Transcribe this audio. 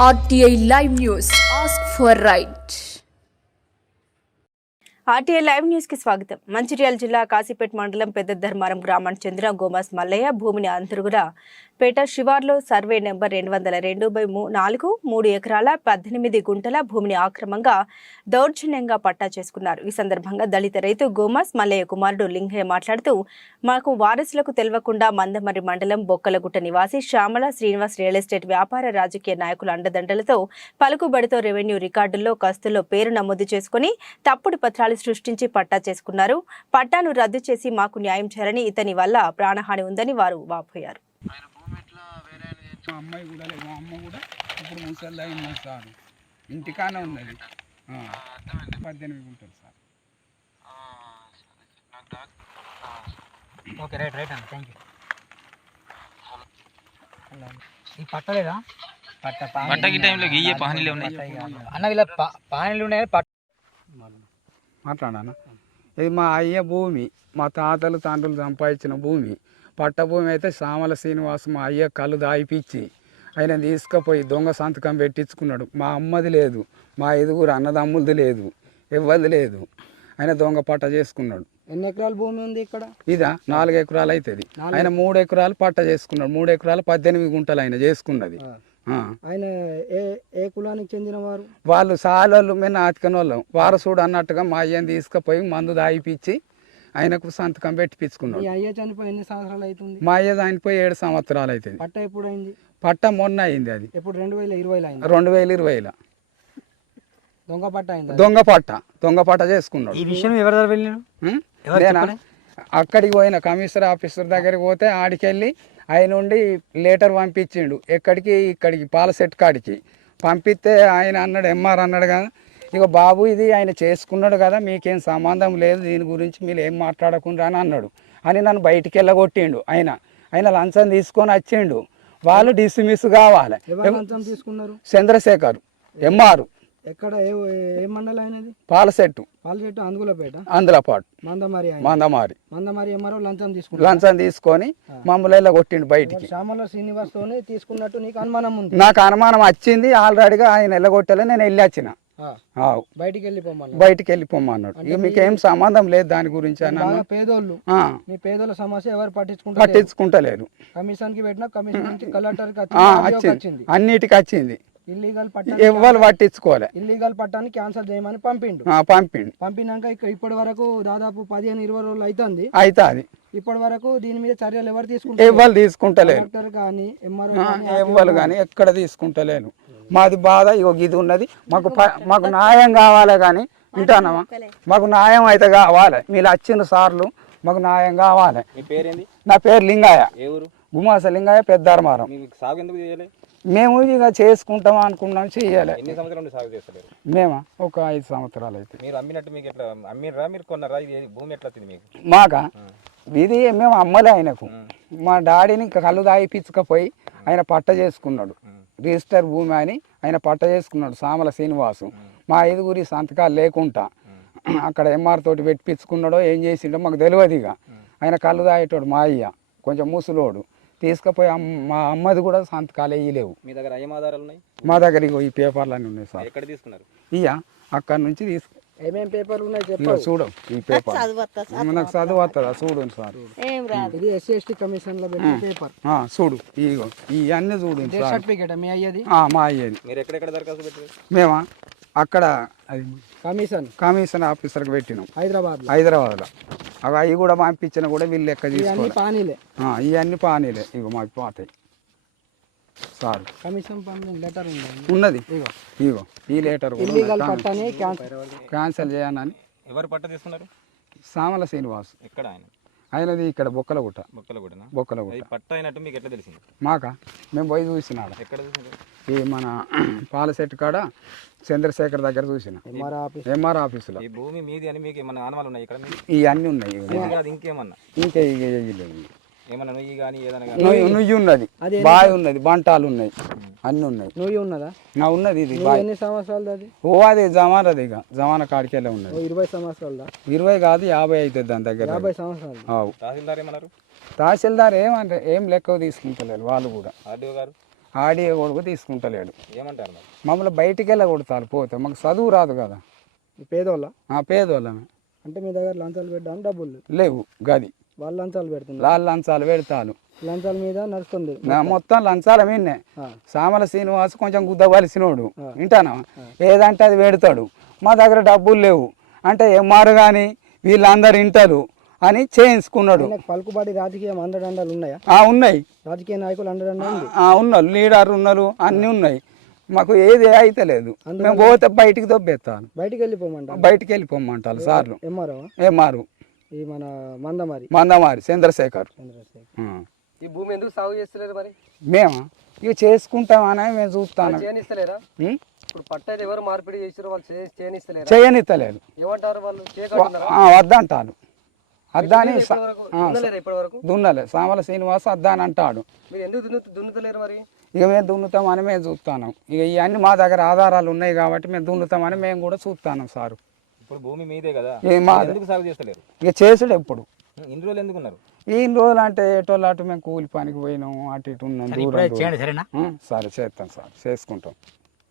RTI Live News. Ask for right. RTI live news కి స్వాగతం. మంచిర్యాల జిల్లా కాశీపేట మండలం పెద్ద ధర్మారం గ్రామానికి చెందిన గోమాస్ మల్లయ్య భూమిని అంతర్గుల పేట శివార్లో సర్వే నెంబర్ 202/4 3 ఎకరాల 18 గుంటల భూమిని ఆక్రమంగా దౌర్జన్యంగా పట్టా చేసుకున్నారు. ఈ సందర్భంగా దళిత రైతు గోమాస్ మల్లయ్య కుమారుడు లింగయ్య మాట్లాడుతూ, మాకు వారసులకు తెలవకుండా మందమర్రి మండలం బొక్కలగుట్ట నివాసి శ్యామల శ్రీనివాస్ రియల్ ఎస్టేట్ వ్యాపార రాజకీయ నాయకుల అండదండలతో పలుకుబడితో రెవెన్యూ రికార్డుల్లో కస్తుల్లో పేరు నమోదు చేసుకుని తప్పుడు పత్రాలు సృష్టించి పట్టా చేసుకున్నారు. పట్టాను రద్దు చేసి మాకు న్యాయం చేయాలని, ఇతని వల్ల ప్రాణహాని ఉందని వారు వాపోయారు. అమ్మాయి కూడా లేదు, మా అమ్మ కూడా ఇప్పుడు ముసలి అయింది సార్, ఇంటికానే ఉన్నది. 18 గుంటలు సార్. ఓకే, రైట్ అన్న, థ్యాంక్ యూ. ఈ పట్టలేదా? పట్టకి టైంలో గీయే పానీలే ఉన్నాయి అన్న, వీళ్ళ పానీలు ఉన్నాయి. మాట్లాడాను. ఇది మా అయ్య భూమి, మా తాతలు తండ్రులు సంపాదించిన భూమి. పట్ట భూమి అయితే శ్యామల శ్రీనివాస్ మా అయ్య కళ్ళు దాయిపిచ్చి ఆయన తీసుకుపోయి దొంగ సంతకం పెట్టించుకున్నాడు. మా అమ్మది లేదు, మా 5 అన్నదమ్ములది లేదు, ఎవరిది లేదు. ఆయన దొంగ పట్ట చేసుకున్నాడు. ఎన్ని ఎకరాల భూమి ఉంది ఇక్కడ? ఇదా 4 ఎకరాలు అవుతుంది. ఆయన 3 ఎకరాలు పట్ట చేసుకున్నాడు. 3 ఎకరాలు 18 గుంటలు ఆయన చేసుకున్నది. ఆయన ఏ కులానికి చెందిన వారు? వాళ్ళు సాలోళ్ళు మేము నాతికని వాళ్ళం. వారసుడు అన్నట్టుగా మా అయ్యని తీసుకుపోయి మందు దాయిపిచ్చి ఆయనకు సంతకం పెట్టిపించుకున్నాడు. అయ్య చనిపోయి ఎన్ని సంవత్సరాలు అవుతుంది? మా అయ్య చనిపోయి 7 సంవత్సరాలు అవుతుంది. పట్ట ఎప్పుడు అయింది? పట్ట మొన్న అయింది. అది ఎప్పుడు 2020 అయింది. 2020లో దొంగ పట్ట అయింది. దొంగ పట్ట చేసుకున్నాడు. ఈ విషయం ఎవరి దగ్గర వెళ్ళినాడు? నేను అక్కడికి పోయిన కమిషనర్ ఆఫీసర్ దగ్గరికి పోతే ఆడికెళ్ళి ఆయన నుండి లెటర్ పంపించిండు. ఇక్కడికి పాలసెట్ కాడికి పంపిస్తే ఆయన అన్నాడు, ఎంఆర్ అన్నాడు కదా, ఇక బాబు ఇది ఆయన చేసుకున్నాడు కదా, మీకేం సంబంధం లేదు, దీని గురించి మీరు ఏం మాట్లాడకుండా అని అన్నాడు. అని నన్ను బయటికి వెళ్ళగొట్టిండు. ఆయన లంచం తీసుకొని వచ్చిండు. వాళ్ళు డిస్మిస్ కావాలి. తీసుకున్నారు. చంద్రశేఖర్ ఎంఆర్. ఎక్కడ ఏ మండలం అయినది? పాలసెట్టు అందులపాటు మందమారి ఎంఆర్ఓ లంచం తీసుకొని మమ్మల్ని కొట్టిండు బయటికి. శ్యామల శ్రీనివాస్ తోనే తీసుకున్నట్టు నీకు అనుమానం ఉంది? నాకు అనుమానం వచ్చింది. ఆల్రెడీగా ఆయన వెళ్ళగొట్టలే, నేను వెళ్ళి వచ్చిన. బయటికి వెళ్ళిపోమన్నాడు. ఇక మీకు ఏం సంబంధం లేదు దాని గురించి అన్నాను. పేదోళ్ళు, మీ పేదోళ్ళ సమస్య ఎవరు పట్టించుకుంటలేరు. కమిషన్ కి పెట్టినా కమిషన్ నుంచి కలెక్టర్ వచ్చింది, అన్నిటికి వచ్చింది. ఇల్లీగల్ ఎవరు పట్టించుకోలే. ఇల్లీగల్ పట్టాన్ని క్యాన్సల్ చేయమని పంపినాక ఇప్పటి వరకు దాదాపు 15-20 రోజులు అవుతుంది. ఇప్పటి వరకు దీని మీద చర్యలు ఎవరు తీసుకుంటలేరు. కానీ ఎవరు కానీ ఎక్కడ తీసుకుంటలేరు. మాది బాధ ఇగో ఇది ఉన్నది. మాకు న్యాయం కావాలి. కానీ వింటానమ్మా, మాకు న్యాయం అయితే కావాలి. మీరు వచ్చిన సార్లు మాకు న్యాయం కావాలి. నా పేరు లింగయ్య, గుమాస లింగయ్య, పెద్ద ధర్మారం. మేము ఇక చేసుకుంటాం అనుకున్నాం, చెయ్యాలి. మేమా ఒక 5 సంవత్సరాలు అయితే. మాకా ఇది మేము అమ్మలే. ఆయనకు మా డాడీని కళ్ళు దాయిపించకపోయి ఆయన పట్ట చేసుకున్నాడు. రిజిస్టర్ భూమి అని ఆయన పట్ట చేసుకున్నాడు. శ్యామల శ్రీనివాసు మా 5 సంతకాలు లేకుండా అక్కడ ఎంఆర్ తోటి పెట్టించుకున్నాడో ఏం చేసిండో మాకు తెలియదు. ఇక ఆయన కళ్ళు దాయేటోడు మా అయ్య, కొంచెం ముసలోడు. తీసుకుపోయి మా అమ్మది కూడా సంతకాలు వేయలేవు. మీ దగ్గర ఏం ఆధారాలు ఉన్నాయి? మా దగ్గర ఇగో ఈ పేపర్లు అన్నీ ఉన్నాయి సార్. ఎక్కడ తీసుకున్నారు? అక్కడ నుంచి ఏమేమి పేపర్లు ఉన్నాయి చూడు. ఈ పేపర్ నాకు చదువు వస్తుందా? చూడు సార్, ఇది ఎస్సీ ఎస్టీ కమిషన్ లో పెట్టిన పేపర్. చూడు, ఇగో ఇవన్నీ చూడు. సర్టిఫికేట్ మీ అయ్యేది? మా అయ్యేది. మీరు ఎక్కడెక్కడ దరఖాస్తు పెట్టారు? మేమా అక్కడ అది కమిషన్ ఆఫీసర్కి పెట్టినాం హైదరాబాద్లో. అవి కూడా పంపించిన కూడా వీళ్ళు లెక్క తీసుకోవాలి. ఇవన్నీ పానీలే. ఇగో మాకు పోతాయి సార్. కమిషన్ లెటర్ ఉన్నది. ఇగో ఈ లెటర్ క్యాన్సిల్ చేయాలని. ఎవరు పట్ట తీసుకున్నారు? శ్యామల శ్రీనివాస్. ఎక్కడ ఆయన? ఆయనది ఇక్కడ బొక్కలగుట్ట. పట్ట అయినట్టు మీకు ఎట్లా తెలిసింది? మాకా మేము పోయి చూసినాడు. ఎక్కడ చూసినారు? ఈ మన పాలసెట్ కాడ చంద్రశేఖర్ దగ్గర చూసిన, ఎంఆర్ ఆఫీసులో. ఈ భూమి మీది అని మీకు ఏమన్నా ఆనవాళ్ళు ఉన్నాయి ఇక్కడ? ఇవన్నీ ఉన్నాయి. ఇంకేమన్నా ఇంకా ఏమన్నా నుయ్యి కానీ ఏదైనా? నుయ్యి ఉన్నది, బావి ఉన్నది, బంటాలు ఉన్నాయి, అన్ని ఉన్నాయి. నువ్వు ఉన్నదా? ఉన్నది. ఇది ఎన్ని సంవత్సరాలు? అది అది జమానది. ఇక జమానా కాడికెళ్ళే ఉన్నది. 20 సంవత్సరాలు? 20 కాదు, 50 అవుతుంది దాని దగ్గర. 50 సంవత్సరాలు. తహసీల్దార్ ఏమన్నారు? తహసీల్దార్ ఏమంటే ఏం లెక్క తీసుకుంటలేరు వాళ్ళు కూడా. ఆర్డీఓ గారు? ఆడియో కొడుకు తీసుకుంటలేడు. ఏమంటారు మరి? మమ్మల్ని బయటికి వెళ్ళ కొడతారు పోతే, మాకు చదువు రాదు కదా. ఈ పేదోళ్ళ పేదోళ్ళమే. అంటే మీ దగ్గర లంచాలు పెట్టడానికి డబ్బులు లేవు గది, వాళ్ళు లంచాలు పెడుతున్నారు, లాల్ లంచాలు పెడతాను. లంచాల మీద నడుస్తుంది మొత్తం లంచాల మీదనే. సామల శ్రీనివాస్ కొంచెం గుద్దవలసినోడు, వింటానా, ఏదంటే అది పెడతాడు. మా దగ్గర డబ్బులు లేవు అంటే ఎంఆర్ కానీ వీళ్ళందరూ ఇంటారు అని చేయించుకున్నాడు. పలుకుబడి రాజకీయ అండదండలు ఉన్నాయా? ఉన్నాయి, రాజకీయ నాయకులు అండదండ ఉన్నారు, లీడర్ ఉన్నారు, అన్నీ ఉన్నాయి. మాకు ఏది అయితే లేదు. మేము పోతే బయటికి దొబ్బేస్తాను, బయటికి వెళ్ళిపోమంటారు సార్లు. ఎంఆర్ ఈ మన మందమారి చంద్రశేఖర్. ఈ భూమి ఎందుకు సాగు చేస్తలేరు మరి? మేము ఇక చేసుకుంటామని మేము చూస్తాను. చేయనిస్తలేరా? ఇప్పుడు పట్ట అయితే ఎవరు మార్పిడి చేసారో వాళ్ళు చేయనిస్తలేరు. ఏమంటారు వాళ్ళు? వద్దంటారు. అద్దాని ఇప్పటి వరకు దున్నలే. సామల శ్రీనివాస్ అద్దాని అంటాడు. మీరు ఎందుకు దున్నుతలేరు మరి? ఇక మేము దున్నుతామని మేము చూస్తాను. ఇక ఇవన్నీ మా దగ్గర ఆధారాలు ఉన్నాయి కాబట్టి మేము దున్నుతామని మేము కూడా చూస్తాను సారు. ఇప్పుడు భూమి మీదే కదా, ఎందుకు సాగు చేస్తలేరు? ఇక చేసుడు ఎప్పుడు ఇన్ని రోజులు ఎందుకున్నారు? ఇన్ని రోజులు అంటే ఎటోళ్ళు అటు మేము కూలి పనికి పోయినాము, అటు ఇటు ఉన్నాం దూరం. సరే చేస్తాం సార్, చేసుకుంటాం.